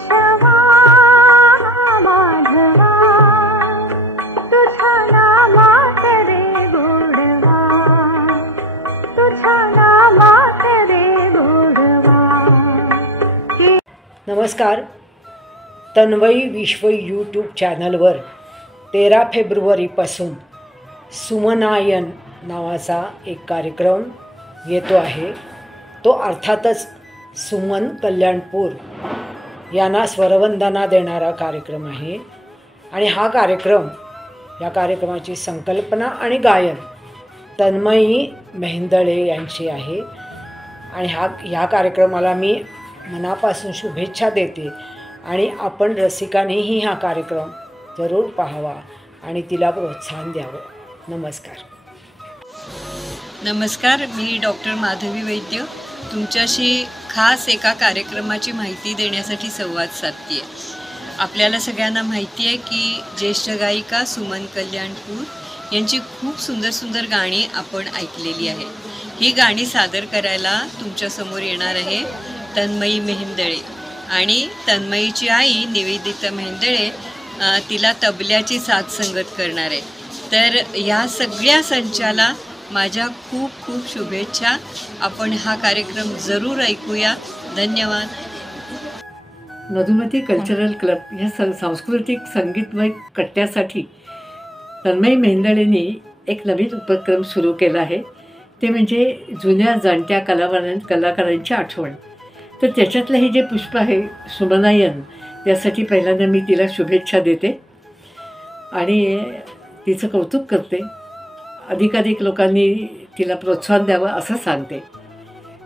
केशवा माधवा तुझा नामात रे गोडवा तुझा नामात रे गोडवा। नमस्कार, तन्वयी विश्व यूट्यूब चॅनलवर 13 फेब्रुवारीपासून सुमनायन नावाचा एक कार्यक्रम येतो आहे। तो अर्थातच सुमन कल्याणपूर यांना स्वरवंदना देणारा कार्यक्रम आहे आणि या कार्यक्रमाची संकल्पना आणि गायन तन्मयी मेहेंदळे यांची आहे आणि ह्या कार्यक्रमाला मी मनापासून शुभेच्छा देते आणि आपण रसिकांनीही हा कार्यक्रम जरूर पाहावा आणि तिला प्रोत्साहन द्यावं। नमस्कार, मी डॉक्टर माधवी वैद्य तुमच्याशी खास एका कार्यक्रमाची माहिती देण्यासाठी संवाद साधते। आपल्याला सगळ्यांना माहिती आहे की ज्येष्ठ गायिका सुमन कल्याणपूर यांची खूप सुंदर सुंदर गाणी आपण ऐकलेली आहे। ही गाणी सादर करायला तुमच्यासमोर येणार आहे तन्मयी मेहेंदळे आणि तन्मयीची आई निवेदिता मेहेंदळे तिला तबल्याची साथ संगत करणार आहे। तर या सगळ्या संचाला माझ्या खूप खूप शुभेच्छा। आपण हा कार्यक्रम जरूर ऐकूया। धन्यवाद। मधुमती कल्चरल क्लब या सांस्कृतिक संगीतमय कट्ट्यासाठी तन्मयी मेहेंदळेंनी एक नवीन उपक्रम सुरू केला आहे, ते म्हणजे जुन्या जाणत्या कलाकारांची आठवण। तर त्याच्यातलं हे जे पुष्प आहे सुमनायन, त्यासाठी पहिल्यांदा मी तिला शुभेच्छा देते आणि तिचं कौतुक करते। अधिकाधिक लोकांनी तिला प्रोत्साहन द्यावं असं सांगते।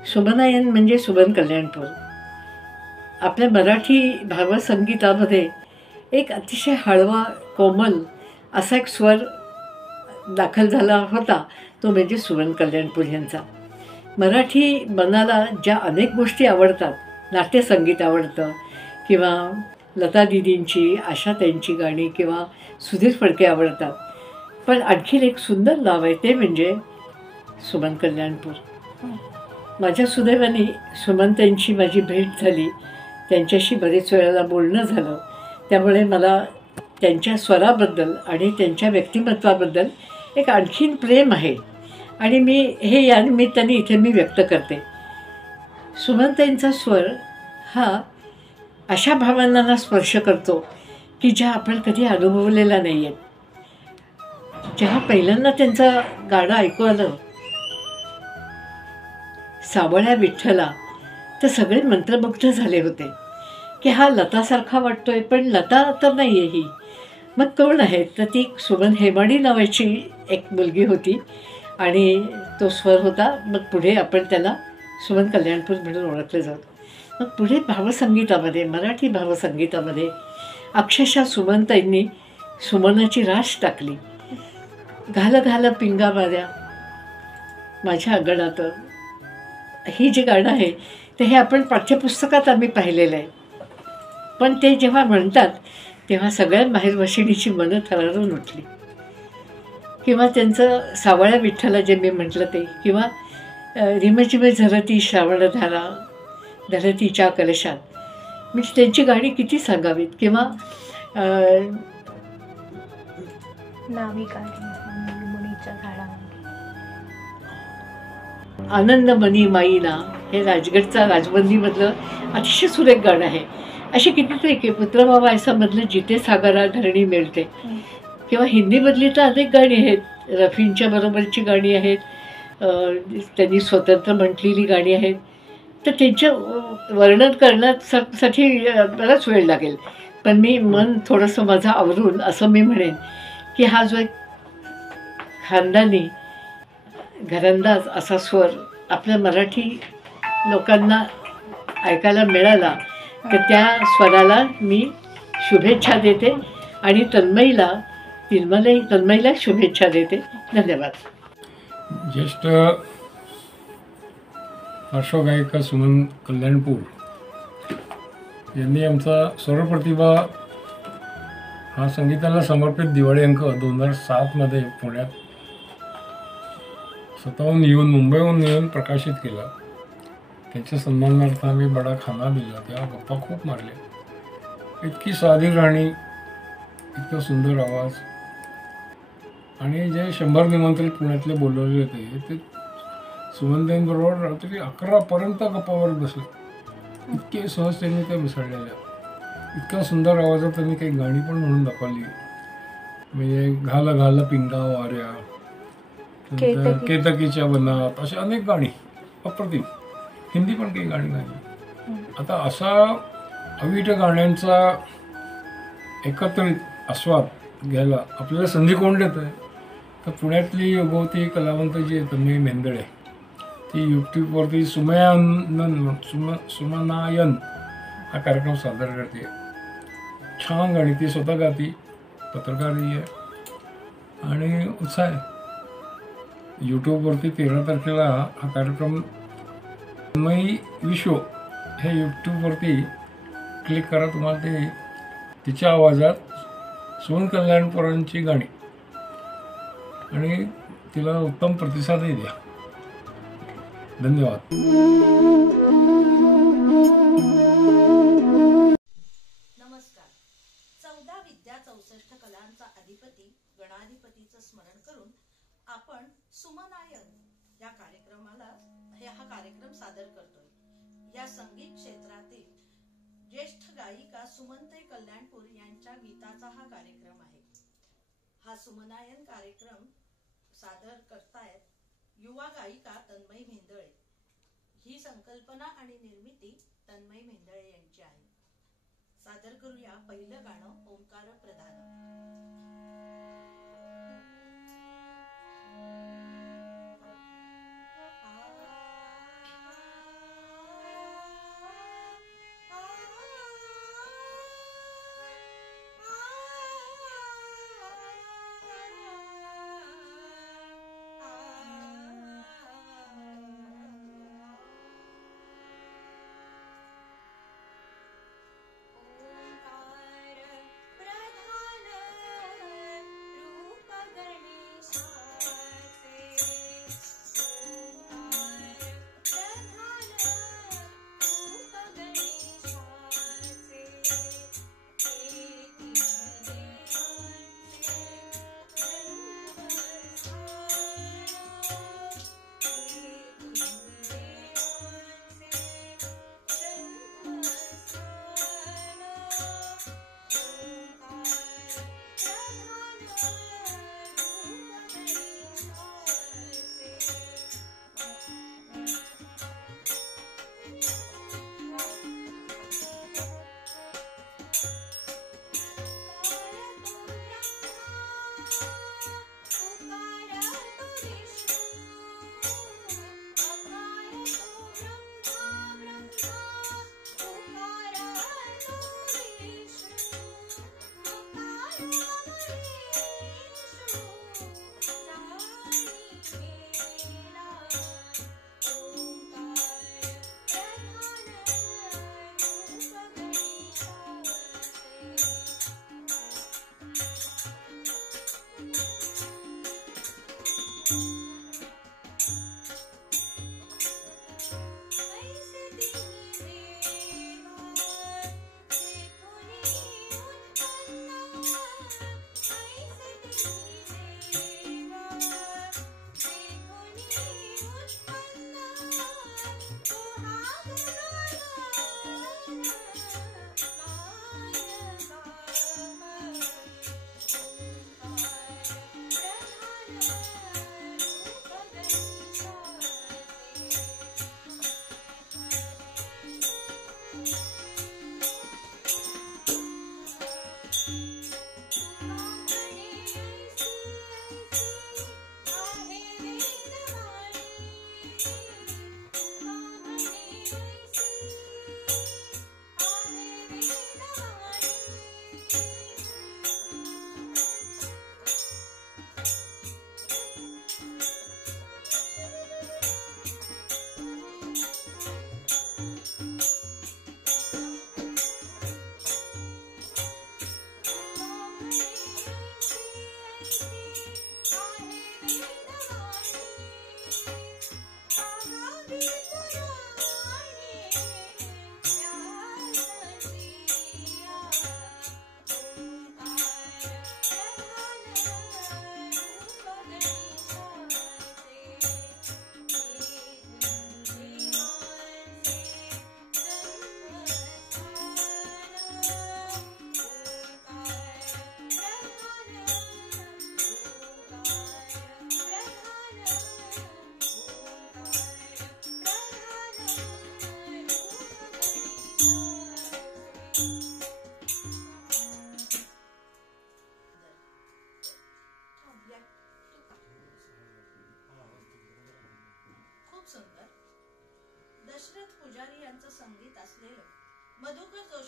सुमनायन म्हणजे सुमन कल्याणपूर आपल्या मराठी भावसंगीतामध्ये एक अतिशय हळवा कोमल असा एक स्वर दाखल झाला होता, तो म्हणजे सुमन कल्याणपूर यांचा। मराठी मनाला ज्या अनेक गोष्टी आवडतात, नाट्यसंगीत आवडतं किंवा लता दीदींची, आशा त्यांची गाणी किंवा सुधीर फडके आवडतात, पण आणखीन एक सुंदर नाव आहे, ते म्हणजे सुमन कल्याणपूर। माझ्या सुदैवाने सुमनताईंची माझी भेट झाली, त्यांच्याशी बरेच वेळेला बोलणं झालं, त्यामुळे मला त्यांच्या स्वराबद्दल आणि त्यांच्या व्यक्तिमत्वाबद्दल एक आणखीन प्रेम आहे आणि मी हे या निमित्ताने इथे मी व्यक्त करते। सुमनताईंचा स्वर हा अशा भावनांना स्पर्श करतो की ज्या आपण कधी अनुभवलेल्या नाही आहेत। जेव्हा पहिल्यांदा त्यांचा गाणं ऐकू आलं सावळ्या विठ्ठला, तर सगळे मंत्रमुग्ध झाले होते की हा लतासारखा वाटतोय, पण लता तर नाही आहे ही, मग कोण आहे? तर ती सुमन हेमाडी नावाची एक मुलगी होती आणि तो स्वर होता। मग पुढे आपण त्याला सुमन कल्याणपूर म्हणून ओळखलं जातं। मग पुढे भावसंगीतामध्ये, मराठी भावसंगीतामध्ये अक्षरशः सुमनताईंनी सुमनाची राश टाकली। घाल घाल पिंगा माऱ्या माझ्या अंगणात, ही जे गाणं आहे ते हे आपण पाठ्यपुस्तकात आम्ही पाहिलेलं आहे, पण ते जेव्हा म्हणतात तेव्हा सगळ्या माहेरवाशिणीची मनं थरारून उठली। किंवा त्यांचं सावळ्या विठ्ठला जे मी म्हटलं ते, किंवा रिमझिम झरती श्रावणधारा धरतीच्या कलशात, म्हणजे त्यांची गाणी किती सांगावीत। किंवा आनंद मनी माईना, हे राजगडचा राजबंदीमधलं अतिशय सुरेख गाणं आहे। अशी कितीतरी की पुत्रभावा ऐसामधलं जिथे सागरा धरणी मिळते, किंवा हिंदीमधली तर अनेक गाणी आहेत, रफींच्या बरोबरची गाणी आहेत, त्यांनी स्वतंत्र म्हटलेली गाणी आहेत। तर त्यांचं वर्णन करण्यासाठी बराच वेळ लागेल, पण मी मन थोडंसं माझं आवरून असं मी म्हणेन की हा जो एक खानदानी घरंदाज असा स्वर आपल्या मराठी लोकांना ऐकायला मिळाला, तर त्या स्वराला मी शुभेच्छा देते आणि तन्मयीला शुभेच्छा देते। धन्यवाद। ज्येष्ठ पार्श्वगायिका सुमन कल्याणपूर यांनी आमचा स्वरप्रतिभा हा संगीताला समर्पित दिवाळी अंक 2007 पुण्यात स्वतःहून येऊन मुंबईहून येऊन प्रकाशित केला। त्याच्या सन्मानार्थ आम्ही बडा खाना दिला, तेव्हा गप्पा खूप मारल्या। इतकी साधी गाणी, इतका सुंदर आवाज. आणि जे 100 निमंत्रित पुण्यातले बोलवले होते ते सुमनताईंबरोबर रात्री 11पर्यंत गप्पावर बसले. इतके सहज त्यांनी त्या मिसळलेल्या. इतका सुंदर आवाजात त्यांनी काही गाणी पण म्हणून दाखवली. म्हणजे घाला घाला पिंगा वाऱ्या, नंतर केतकीच्या वनात, अशी अनेक गाणी अप्रतिम. हिंदी पण काही गाणी गायली. आता असा अवीट गाण्यांचा एकत्रित आस्वाद घ्यायला आपल्याला संधी कोण देत आहे? तर पुण्यातली योगवती कलावंत जी आहे तन्मयी मेंदळे, ती यूट्यूबवरती सुमनायन हा कार्यक्रम सादर करते. छान गाणी ती स्वतः गाती, पत्रकारही आहे आणि उत्साह आहे. यूट्यूबवरती 13 तारखेला हा कार्यक्रम तन्मयी विश्व हे यूट्यूबवरती क्लिक करा, तुम्हाला ते तिच्या आवाजात सुमन कल्याणपुरांची गाणी आणि तिला उत्तम प्रतिसादही द्या. धन्यवाद. नमस्कार. 14 विद्या 64 कलांचा अधिपती गणाधिपतीचं स्मरण करून आपण सुमनायन या कार्यक्रमाला हा कार्यक्रम सादर करतोय. या संगीत क्षेत्रातील ज्येष्ठ गायिका सुमनताई कल्याणपूर यांच्या गीताचा हा कार्यक्रम आहे. हा सुमनायन कार्यक्रम सादर करतायत युवा गायिका तन्मयी मेंदळे. ही संकल्पना आणि निर्मिती तन्मयी मेंदळे यांची आहे. सादर करूया पहिलं गाणं ओंकार प्रधान.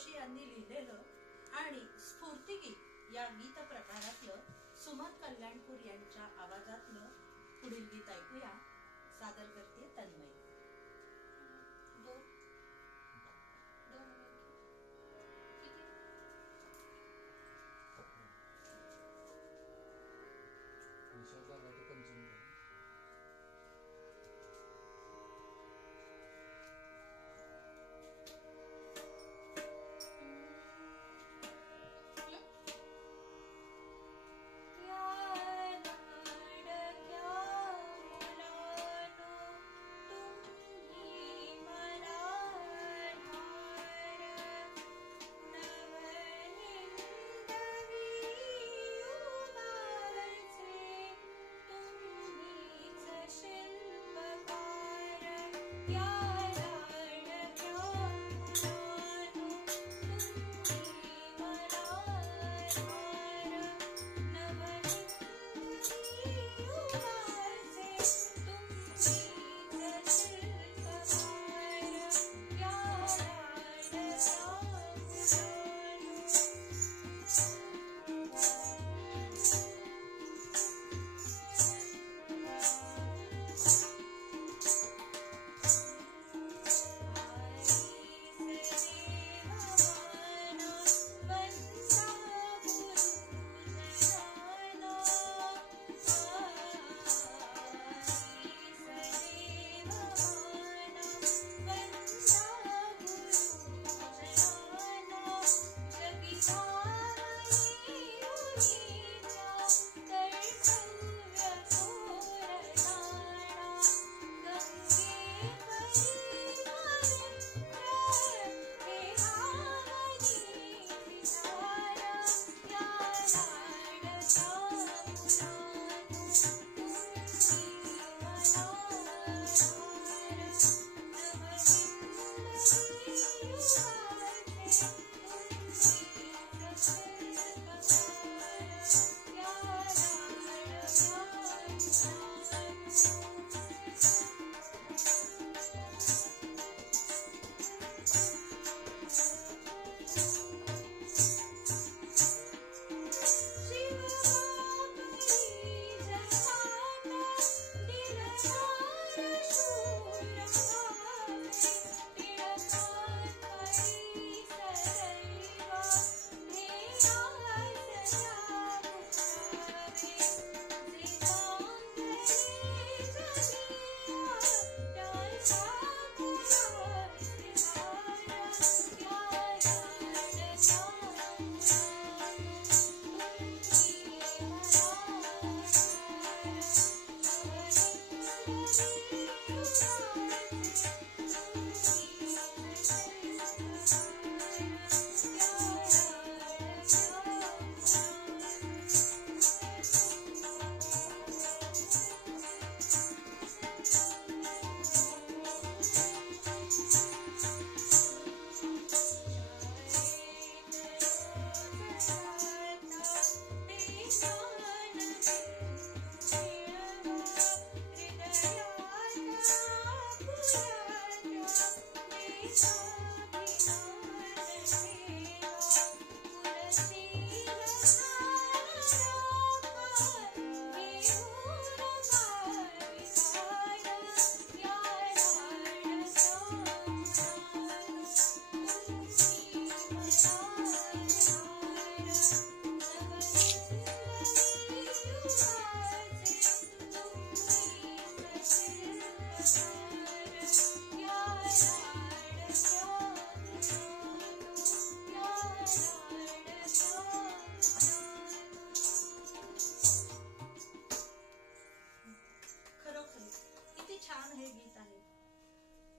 जोशी यांनी लिहिलेलं आणि स्फूर्तिगीत या गीत प्रकारातलं सुमन कल्याणपूर यांच्या आवाजातलं पुढील गीत ऐकूया. सादर करते तन्मयी.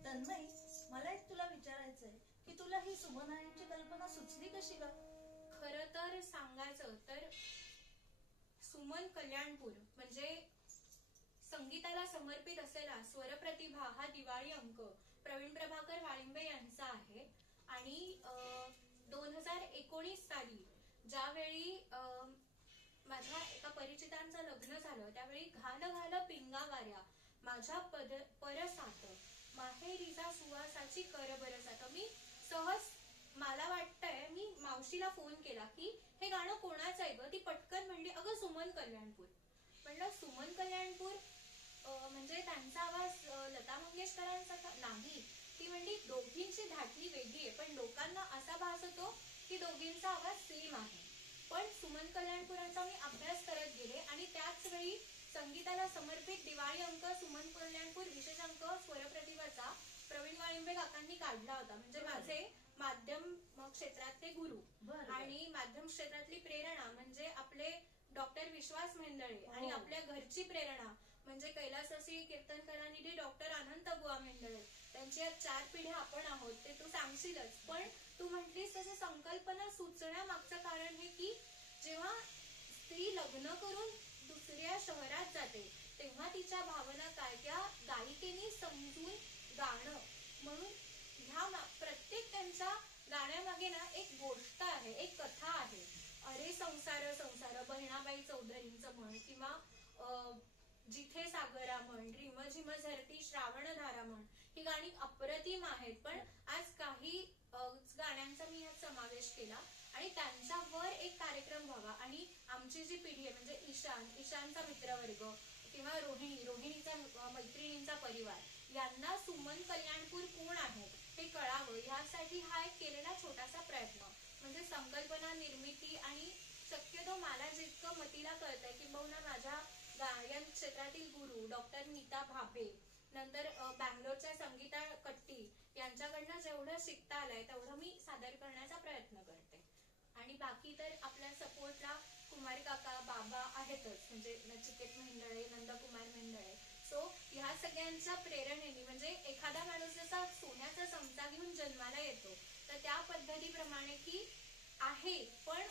तन्मयी, मला एक तुला विचारायचंय की तुला ही सुमनायांची कल्पना सुचली कशी ग? खरं तर सांगायचं तर सुमन कल्याणपूर म्हणजे संगीताला समर्पित असलेला स्वरप्रतिभा हा दिवाळी अंक प्रवीण प्रभाकर वाळिंबे यांचा आहे. आणि 2019 साली ज्यावेळी माझ्या एका परिचितांचं लग्न झालं त्यावेळी घाल घाल पिंगा वाऱ्या माझ्या परसात माहेरीचा सुवासाची कर बरसात, मी सहज मला वाटतं केला की हे गाणं कोणाचं आहे ग. ती पटकन म्हणली अगं सुमन कल्याणपूर. म्हणलं सुमन कल्याणपूर म्हणजे त्यांचा आवाज लता मंगेशकरांचा नाही. ती म्हणली दोघींची धाटणी वेगळी आहे पण लोकांना असा भास होतो की दोघींचा आवाज सेम आहे. पण सुमन कल्याणपुरांचा मी अभ्यास करत गेले आणि त्याच वेळी संगीताला समर्पित दिवाळी अंक सुमन कल्याणपूर विशेष अंक स्वरप्रतिभाचा प्रवीण वाळिंबे काकांनी काढला होता. म्हणजे माझे माध्यम क्षेत्रातले गुरु आणि माध्यम क्षेत्रातली प्रेरणा म्हणजे आपले डॉक्टर विश्वास मेंदळे आणि आपल्या घरची प्रेरणा म्हणजे कैलासवासी कीर्तनकलानिधी डॉक्टर अनंत बुवा मेंदळे. त्यांची 4 पिढ्या आपण आहोत ते तू सांगशीलच. पण तू म्हटलीस तसं संकल्पना सुचण्यामागचं कारण हे की जेव्हा स्त्री लग्न करून दुसऱ्या शहरात जाते तेव्हा तिच्या भावना काय त्या गायिकेने समजून गाणं म्हणून ह्या प्रत्येक त्यांच्या गाण्यामागे ना एक गोष्ट आहे, एक कथा आहे. अरे संसार संसार बहिणाबाई चौधरींचं म्हण किंवा जिथे सागरा म्हण, रिम झिम झरती श्रावणधारा म्हण, ही गाणी अप्रतिम आहेत. पण आज काही गाण्यांचा मी यात समावेश केला आणि त्यांच्यावर एक कार्यक्रम व्हावा आणि आमची जी पिढी आहे म्हणजे ईशानचा मित्रवर्ग किंवा रोहिणीचा मैत्रिणींचा परिवार यांना सुमन कल्याणपूर कोण आहे हे कळावं यासाठी हा एक केलेला छोटासा प्रयत्न. म्हणजे संकल्पना निर्मिती आणि शक्यतो मला जितकं मतीला कळतंय किंबहुना माझ्या गायन क्षेत्रातील गुरु डॉक्टर नीता भाभे नंतर बँगलोरच्या संगीता कट्टी यांच्याकडनं जेवढं शिकता आलंय तेवढं मी सादर करण्याचा प्रयत्न करते. आणि बाकी तर आपल्या सपोर्टला कुमार काका बाबा आहेतच म्हणजे नचिकेत मेंदळे नंदकुमार मेंदळे. सो ह्या सगळ्यांच्या प्रेरणेने म्हणजे एखादा माणूस जसा सोन्याचा चमचा घेऊन जन्माला येतो तर त्या पद्धतीप्रमाणे की आहे पण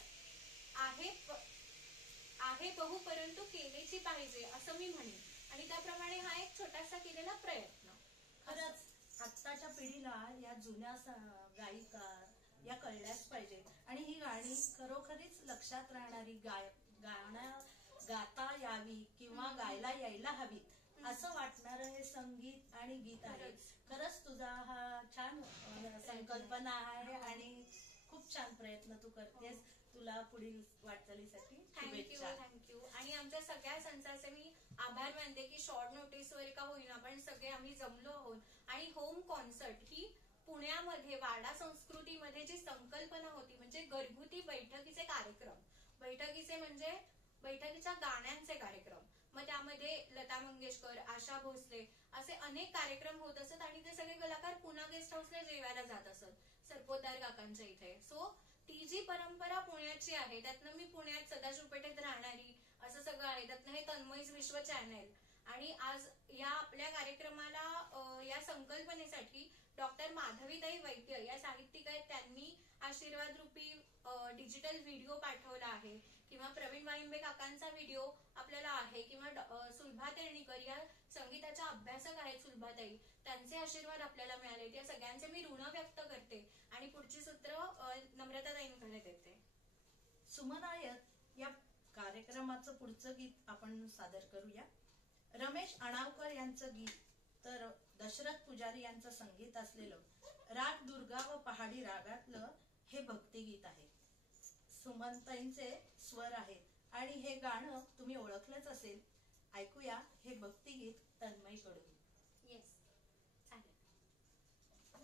आहे बहु परंतु केलेची पाहिजे असं मी म्हणेन आणि त्याप्रमाणे हा एक छोटासा केलेला प्रयत्न. खरंच आत्ताच्या पिढीला या जुन्या गायिका या कळल्याच पाहिजे आणि ही गाणी खरोखरीच लक्षात राहणारी गाता यावी किंवा गायला यायला हवी असं वाटणारं हे संगीत आणि गीत आहे. खरंच तुझा हा छान संकल्पना आहे आणि खूप छान प्रयत्न तू करतेस. तुला पुढील वाटचालीसाठी शुभेच्छा. थँक्यू. आणि आमच्या सगळ्या संस्थांचे मी आभार मानते की शॉर्ट नोटीसवर का होईना पण सगळे आम्ही जमलो आहोत आणि होम कॉन्सर्ट ही पुण्यामध्ये वाडा संस्कृतीमध्ये जी संकल्पना होती म्हणजे घरगुती बैठकीचे कार्यक्रम म्हणजे बैठकीच्या गाण्यांचे कार्यक्रम मग त्यामध्ये लता मंगेशकर आशा भोसले असे अनेक कार्यक्रम होत असत आणि ते सगळे कलाकार पुन्हा गेस्ट हाऊसला जेवायला जात असत सरपोतदार काकांच्या इथे. सो ती जी परंपरा पुण्याची आहे त्यातनं मी पुण्यात सदाशिव पेठेत राहणारी असं सगळं आहे. त्यातनं हे तन्मयीच विश्व चॅनल आणि आज या आपल्या कार्यक्रमाला या संकल्पनेसाठी डॉक्टर माधवीताई वैद्य या साहित्यिक आहेत त्यांनी आशीर्वाद रूपी डिजिटल व्हिडिओ पाठवला आहे किंवा प्रवीण वाळिंबे काकांचा व्हिडिओ आपल्याला आहे किंवा सुलभा तेरणीकर या संगीताच्या अभ्यासक आहेत सुलभाताई त्यांचे आशीर्वाद आपल्याला मिळाले. या सगळ्यांचे मी ऋण व्यक्त करते आणि पुढची सूत्र नम्रताताईंकडे देते. सुमनायत या कार्यक्रमाचं पुढचं गीत आपण सादर करूया. रमेश अणावकर यांचं गीत तर दशरथ पुजारी यांचं संगीत असलेलं राग दुर्गा व पहाडी रागातलं हे भक्तिगीत आहे. सुमनताईंचे स्वर आहेत आणि हे गाणं तुम्ही ओळखलंच असेल. ऐकूया हे भक्तिगीत तन्मयीकडून. येस चालेल. आ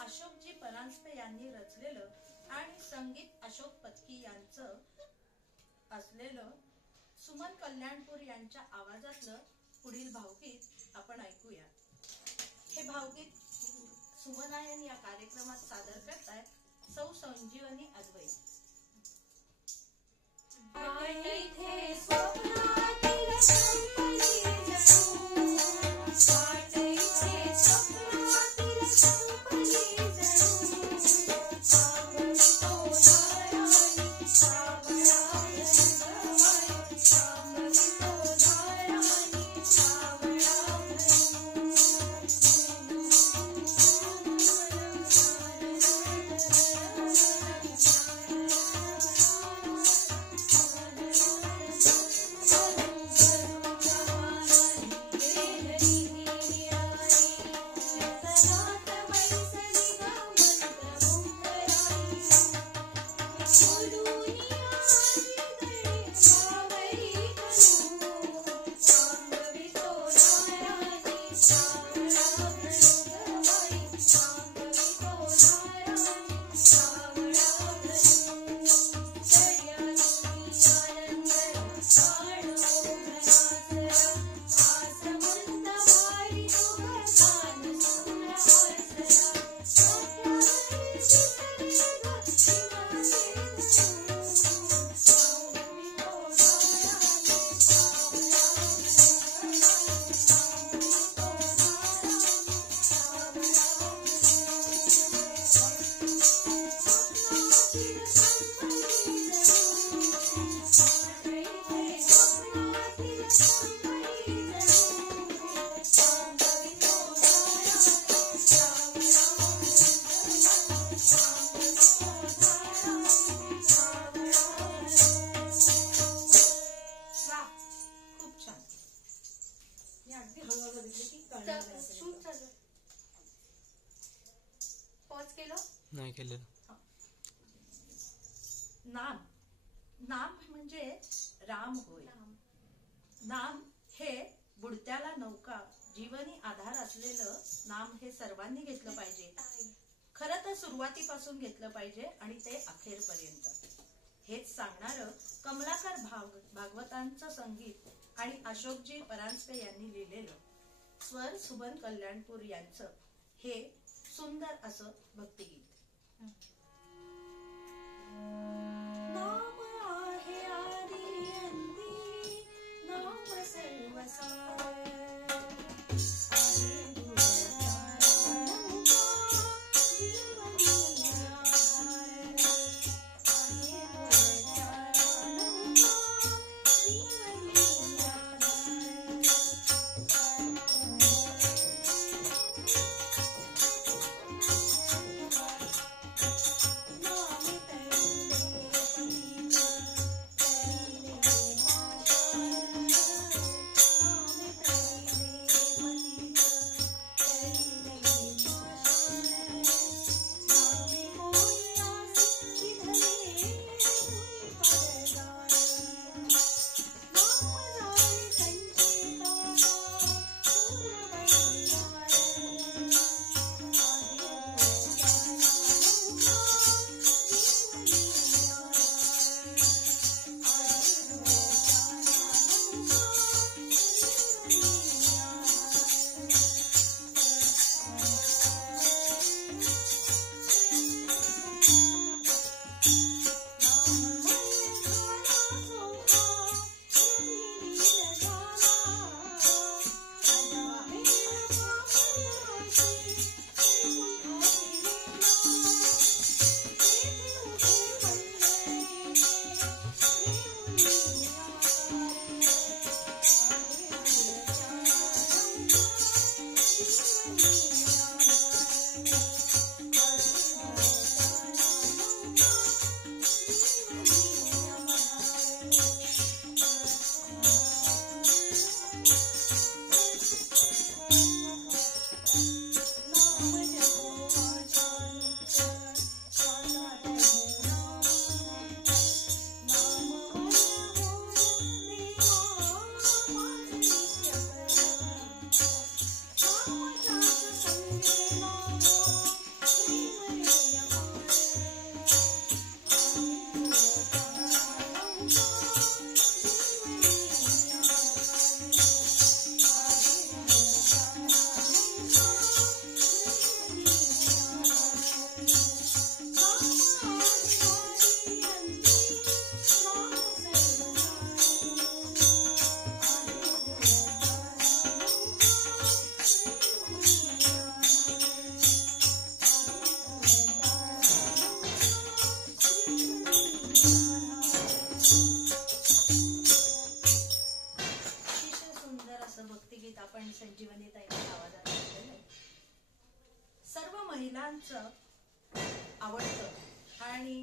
अशोकजी परांजपे यांनी रचलेलं आणि संगीत अशोक पत्की यांचं असलेलं सुमन कल्याणपूर यांच्या आवाजातलं पुढील भावगीत आपण ऐकूया. हे भावगीत सुमनायन या कार्यक्रमात सादर करतायत सौ संजीवनी अद्वैत. नाही केलेलं. नाम नाम म्हणजे राम होय. नाम हे बुडत्याला नौका जीवनी आधार असलेलं नाम हे सर्वांनी घेतलं पाहिजे. खरं तर सुरुवातीपासून घेतलं पाहिजे आणि ते अखेरपर्यंत. हेच सांगणारं कमलाकर भागवतांचं संगीत आणि अशोकजी परांजपे यांनी लिहिलेलं स्वर सुमन कल्याणपूर यांचं हे सुंदर असं भक्तिगीत. नाम आहे आदि अंती, नाम सर्वसार. आपण संजीवनीताईच्या आवाजात ऐकलेलं. सर्व महिलांचं आवडतं आणि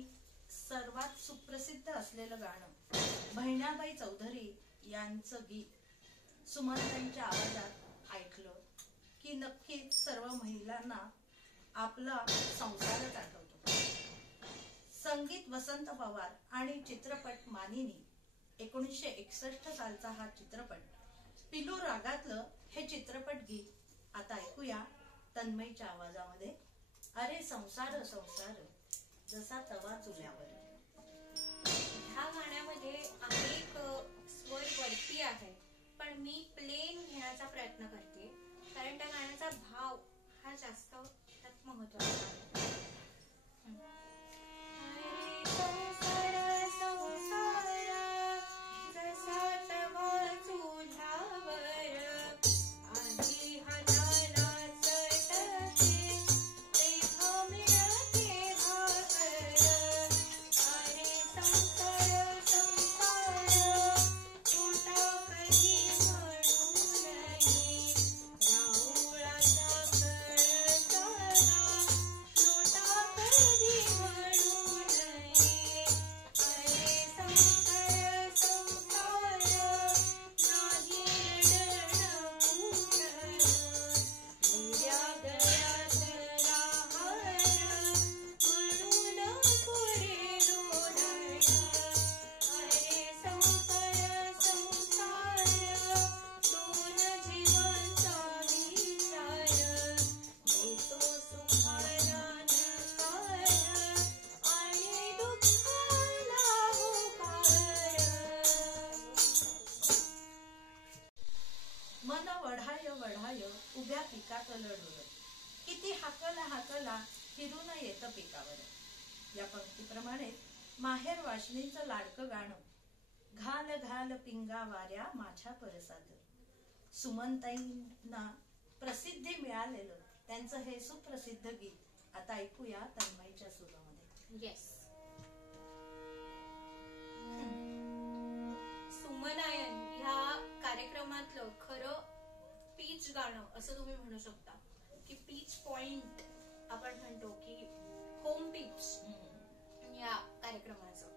सर्वात सुप्रसिद्ध असलेलं गाणं बहिणाबाई चौधरी यांचं गीत सुमनताईंच्या आवाजात ऐकलं की नक्कीच सर्व महिलांना आपला संसारच आठवतो. संगीत वसंत पवार आणि चित्रपट मानिनी 1961 सालचा हा चित्रपट. पिलू रागातलं हे चित्रपट गीत आता ऐकूया तन्मयीच्या आवाजामध्ये. अरे संसार संसार जसा तवा चुल्यावर. ह्या गाण्यामध्ये अनेक स्वर वरती आहे, पण मी प्लेन घेण्याचा प्रयत्न करते कारण त्या गाण्याचा भाव हा जास्त त्यात महत्वाचा आहे. मन वढाय वढाय उभ्या पिकातलं डोर, किती हाकला हाकला फिरून येतं पिकावर. या पंक्तीप्रमाणे माहेर वाशनीचं लाडकं गाणं घाल घाल पिंगा वाऱ्या माझ्या परसात. सुमनताईंना प्रसिद्धी मिळालेलं त्यांचं हे सुप्रसिद्ध गीत आता ऐकूया तन्मयीच्या सुरामध्ये. येस, सुमनायन ह्या कार्यक्रमातलं खरं पीच गाणं असं तुम्ही म्हणू शकता की पीच पॉइंट आपण म्हणतो की होम पीच या कार्यक्रमाचं.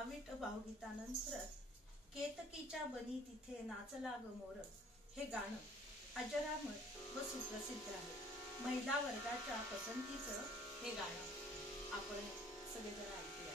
अवीट भावगीतानंतर केतकीच्या बनी तिथे नाचला ग मोर हे गाणं अजरामर व सुप्रसिद्ध आहे. महिला वर्गाच्या पसंतीचं हे गाणं आपण सगळेजण ऐकूया.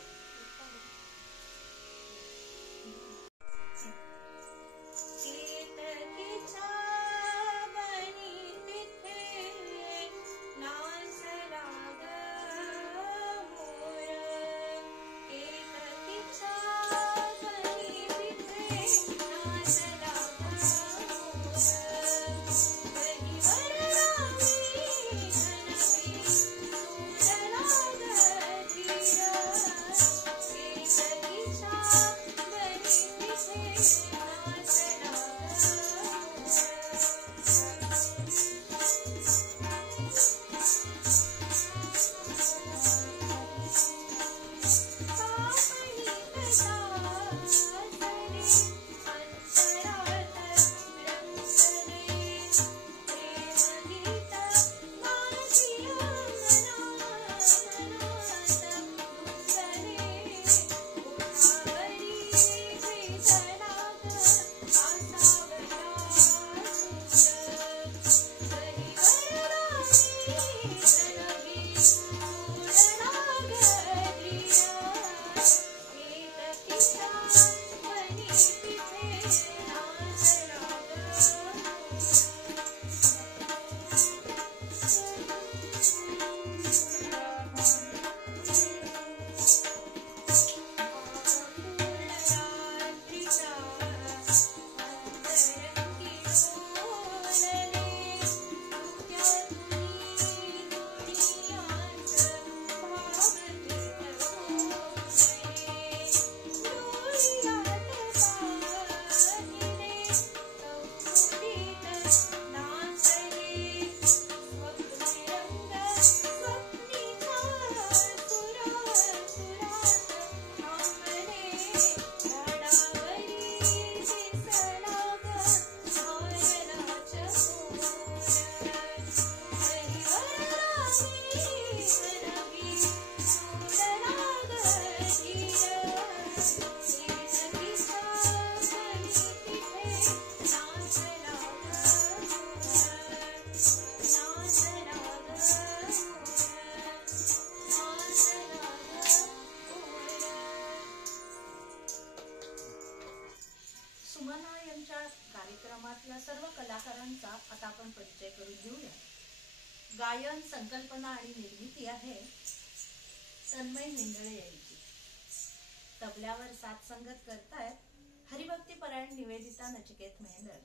सर्व कलाकारांचा आता आपण परिचय करून घेऊया. गायन, संकल्पना आणि निर्मिती आहे तन्मय मेंदळे यांची. तबल्यावर साथ संगत करतायत हरिभक्ती परायण निवेदिता नचिकेत मेहंदळ.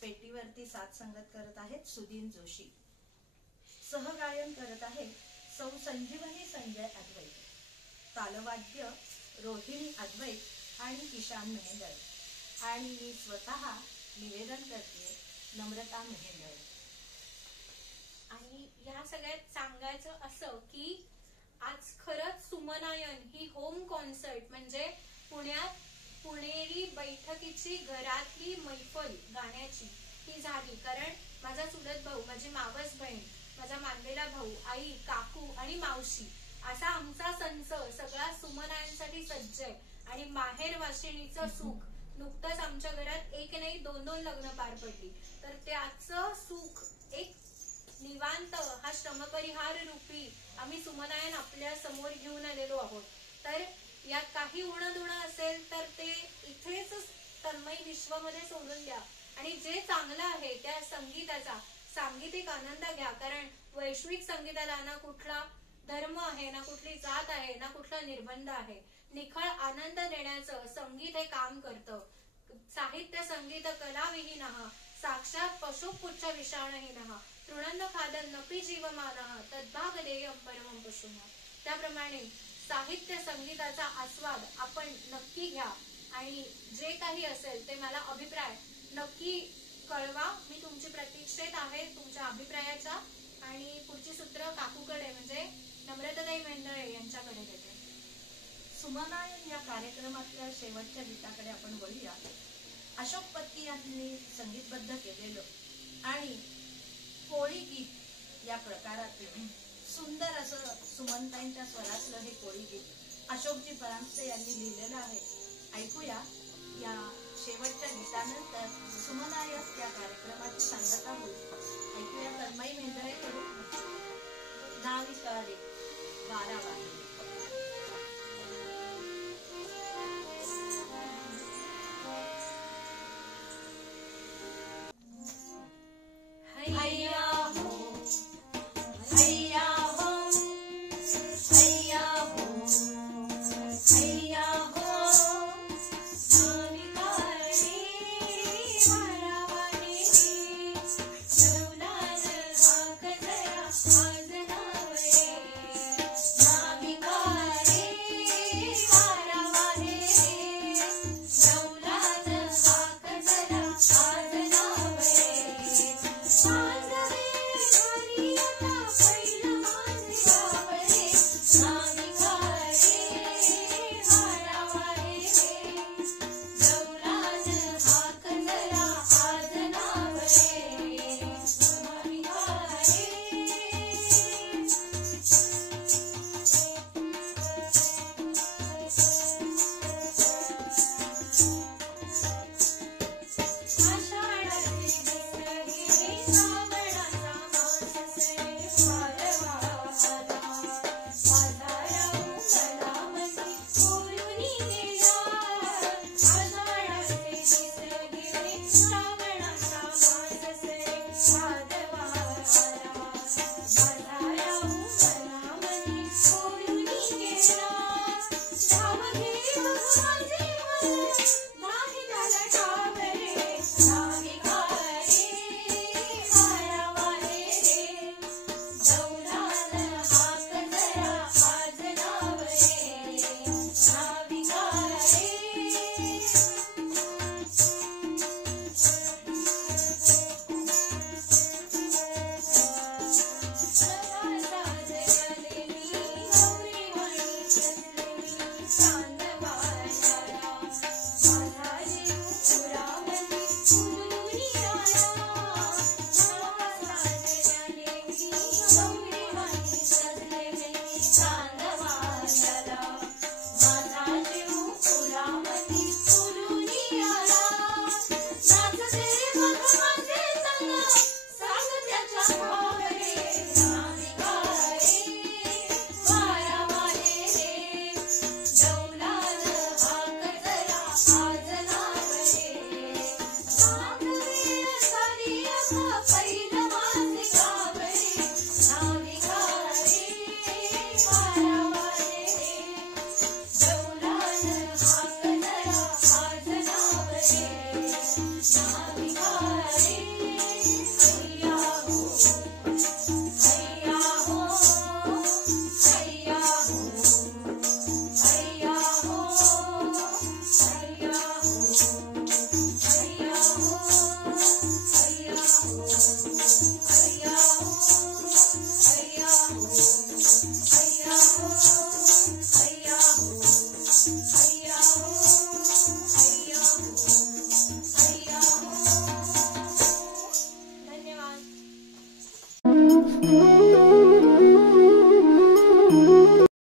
पेटीवरती साथ संगत करत आहेत सुदीन जोशी. सहगायन करत आहे सौ संजीवनी संजय अद्वैत. तालवाद्य रोहिणी अद्वैत आणि ईशान मेहंदळ. आणि मी स्वतः निवेदन करते नम्रता मेहंदळ. आणि या सगळ्यात सांगायचं असं की आज खरंच सुमनायन ही होम कॉन्सर्ट म्हणजे पुण्यात पुणेरी बैठकीची घरातली मैफल गाण्याची ही झाली. कारण माझा चुलत भाऊ, माझी मावस बहीण, माझा मानलेला भाऊ, आई, काकू आणि मावशी असा आमचा संच सगळा सुमनायनसाठी सज्ज आहे. आणि माहेर वाशिणीचं सुख नुकतंच आमच्या घरात एक नाही दोन लग्न पार पडली. तर त्याचं सुख एक निवांत हा श्रमपरिहार रूपी आम्ही सुमनायन आपल्या समोर घेऊन आलेलो आहोत. तर यात काही उणं असेल तर ते इथेच तन्मय विश्वामध्ये सोडून द्या आणि जे चांगलं आहे त्या संगीताचा सांगीतिक आनंद घ्या. कारण वैश्विक संगीताला ना कुठला धर्म आहे, ना कुठली जात आहे, ना कुठला निर्बंध आहे. निखळ आनंद देण्याचं संगीत हे काम करतं. साहित्य संगीत कलाविहीनः साक्षात पशुपुच्छ विषाणहीनः तृणन्न खादन्नपि जीवमानः तद्भागधेयं परमं पशुनः. त्याप्रमाणे साहित्य संगीताचा आस्वाद आपण नक्की घ्या आणि जे काही असेल ते मला अभिप्राय नक्की कळवा. मी तुमची प्रतीक्षेत आहे तुमच्या अभिप्रायाच्या. आणि पुढची सूत्र काकूकडे म्हणजे नम्रताताई मेंढळे यांच्याकडे देते. सुमनायन या कार्यक्रमातल्या शेवटच्या गीताकडे आपण वळूया. अशोक पत्की यांनी संगीतबद्ध केलेलं आणि कोळी गीत या प्रकारातलं सुंदर असं सुमनताईंच्या स्वरातलं हे कोळी गीत अशोकजी परांजपे यांनी लिहिलेलं आहे. ऐकूया. या शेवटच्या गीतानंतर सुमनायक या कार्यक्रमाची सांगता होईल. ऐकूया तन्मयी मेंढळेकडून नाविका रे वारा वारे. हैया हो हैया हो हैया हो हैया हो नाविका रे वारा वारे जवलाल हाक जरा आज नावरे. नाविका रे वारा वारे जवलाल हाक जरा आज नावरे. धन्यवाद.